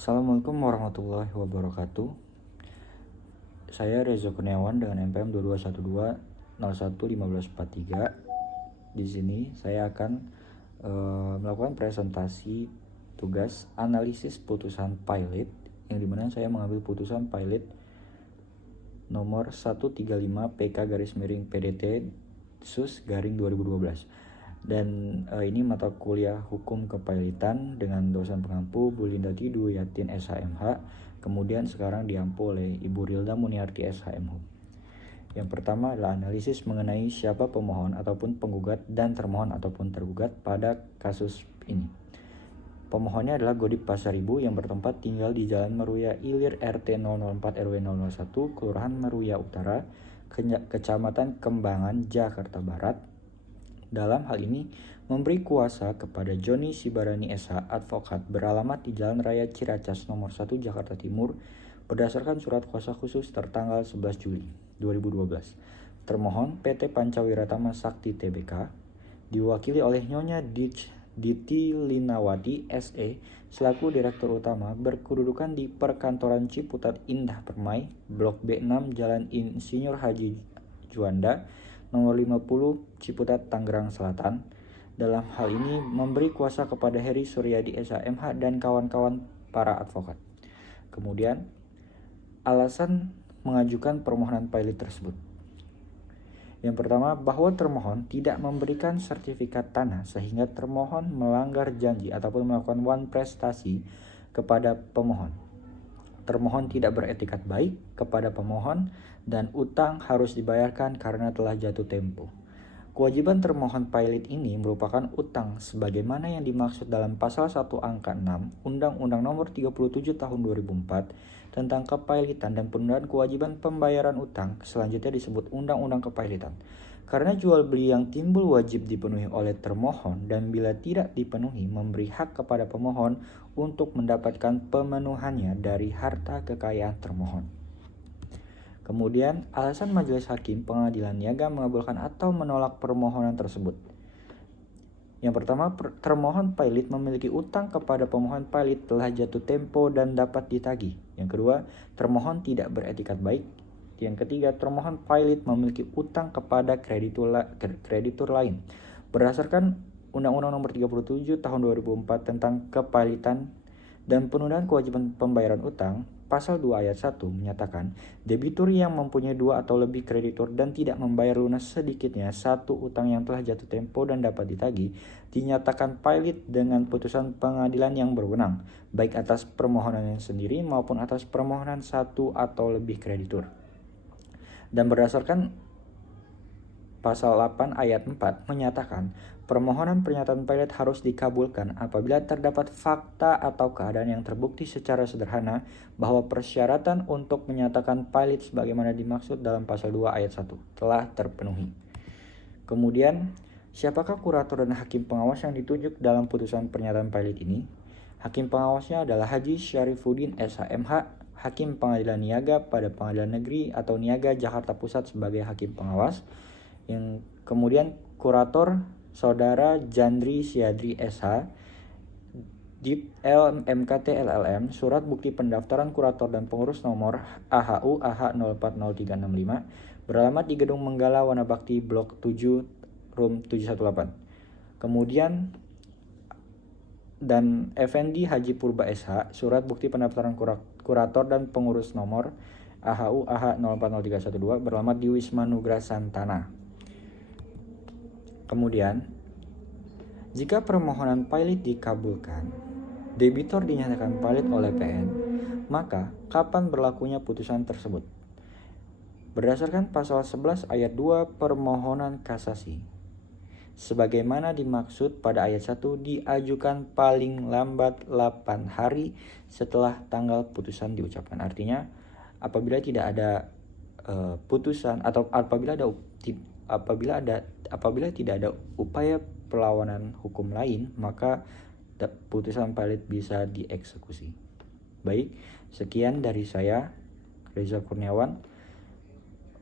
Assalamualaikum warahmatullahi wabarakatuh. Saya Reza Kurniawan dengan NPM 2212011543. Di sini saya akan melakukan presentasi tugas analisis putusan pilot, yang dimana saya mengambil putusan pilot nomor 135 PK-PDT SUS garing 2012. Dan ini mata kuliah hukum kepilotan dengan dosen pengampu Bu Linda Tidu Yatin SHMH, kemudian sekarang diampu oleh Ibu Rilda Muniarti SHMH. Yang pertama adalah analisis mengenai siapa pemohon ataupun penggugat dan termohon ataupun tergugat pada kasus ini. Pemohonnya adalah Godip Pasaribu yang bertempat tinggal di Jalan Meruya Ilir RT 004 RW 001, Kelurahan Meruya Utara, Kecamatan Kembangan, Jakarta Barat. Dalam hal ini memberi kuasa kepada Joni Sibarani SH, advokat, beralamat di Jalan Raya Ciracas nomor 1 Jakarta Timur, berdasarkan surat kuasa khusus tertanggal 11 Juli 2012. Termohon PT Pancawiratama Sakti Tbk, diwakili oleh Nyonya Diti Linawati SE selaku Direktur Utama, berkedudukan di Perkantoran Ciputat Indah Permai, Blok B6 Jalan Insinyur Haji Juanda, nomor 50 Ciputat, Tangerang Selatan. Dalam hal ini memberi kuasa kepada Heri Suryadi SHMH dan kawan-kawan para advokat. Kemudian alasan mengajukan permohonan pilot tersebut. Yang pertama, bahwa termohon tidak memberikan sertifikat tanah sehingga termohon melanggar janji ataupun melakukan wan prestasi kepada pemohon. Termohon tidak beretikat baik kepada pemohon dan utang harus dibayarkan karena telah jatuh tempo. Kewajiban termohon pilot ini merupakan utang sebagaimana yang dimaksud dalam pasal 1 angka 6 Undang-Undang Nomor 37 Tahun 2004 tentang kepilotan dan penundaan kewajiban pembayaran utang, selanjutnya disebut Undang-Undang Kepilotan. Karena jual beli yang timbul wajib dipenuhi oleh termohon dan bila tidak dipenuhi memberi hak kepada pemohon untuk mendapatkan pemenuhannya dari harta kekayaan termohon. Kemudian, alasan Majelis Hakim Pengadilan Niaga mengabulkan atau menolak permohonan tersebut. Yang pertama, termohon pilot memiliki utang kepada pemohon pilot telah jatuh tempo dan dapat ditagih. Yang kedua, termohon tidak beretikat baik. Yang ketiga, termohon pilot memiliki utang kepada kreditur lain. Berdasarkan Undang-Undang Nomor 37 Tahun 2004 tentang kepilotan dan penundaan kewajiban pembayaran utang, Pasal 2 ayat 1 menyatakan, debitur yang mempunyai 2 atau lebih kreditur dan tidak membayar lunas sedikitnya satu utang yang telah jatuh tempo dan dapat ditagih, dinyatakan pilot dengan putusan pengadilan yang berwenang, baik atas permohonannya sendiri maupun atas permohonan satu atau lebih kreditur. Dan berdasarkan Pasal 8 ayat 4 menyatakan, permohonan pernyataan pilot harus dikabulkan apabila terdapat fakta atau keadaan yang terbukti secara sederhana bahwa persyaratan untuk menyatakan pilot sebagaimana dimaksud dalam pasal 2 ayat 1 telah terpenuhi. Kemudian, siapakah kurator dan hakim pengawas yang ditunjuk dalam putusan pernyataan pilot ini? Hakim pengawasnya adalah Haji Syarifuddin SHMH, Hakim Pengadilan Niaga pada Pengadilan Negeri atau Niaga Jakarta Pusat sebagai hakim pengawas. Yang kemudian kurator Saudara Jandri Syadri SH, Dip MKT LLM, surat bukti pendaftaran kurator dan pengurus nomor AHU AH 040365, beralamat di Gedung Menggala Wanabakti Blok 7 Room 718. Kemudian dan Effendi Haji Purba SH, surat bukti pendaftaran kurator dan pengurus nomor AHU AH 040312, beralamat di Wisma Nugra Santana. Kemudian, jika permohonan pilot dikabulkan, debitur dinyatakan pilot oleh PN, maka kapan berlakunya putusan tersebut? Berdasarkan pasal 11 ayat 2 permohonan kasasi, sebagaimana dimaksud pada ayat 1 diajukan paling lambat 8 hari setelah tanggal putusan diucapkan. Artinya, apabila tidak ada putusan atau apabila tidak ada upaya perlawanan hukum lain, maka putusan pilot bisa dieksekusi. Baik, sekian dari saya, Reza Kurniawan,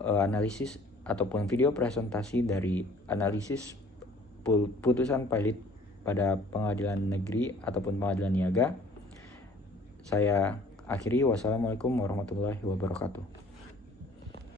analisis ataupun video presentasi dari analisis putusan pilot pada pengadilan negeri ataupun pengadilan niaga. saya akhiri. Wassalamualaikum warahmatullahi wabarakatuh.